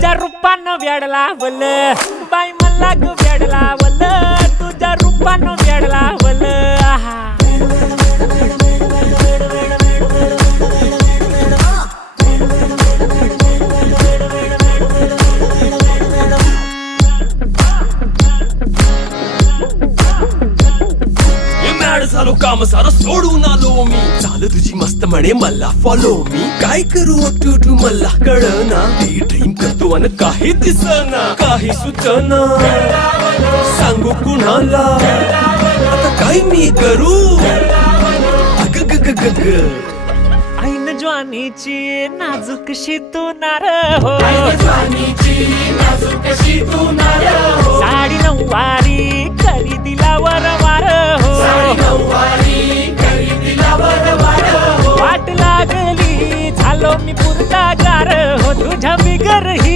तुझ्या रूपानं वेड लावलं बाई मला ग वेड लावलं तुझ्या रूपानं वेड लावलं आहा झालो काम सारं सोडून आलो मी चाल तुझी मस्त म्हणे मला फॉलो मी काय करू टू मला कळना ती ड्रीम करतो अन काही दिसना काही सुचना सांगू कुणाला आता काय मी करू अग ग ग ग ग ऐन ज्वानीची नाजूकशी तू नार हो साडी नऊवारी करी दिला वरवार हो वाट लागली झालो मी पुरता गार हो तुझ्या बिगर ही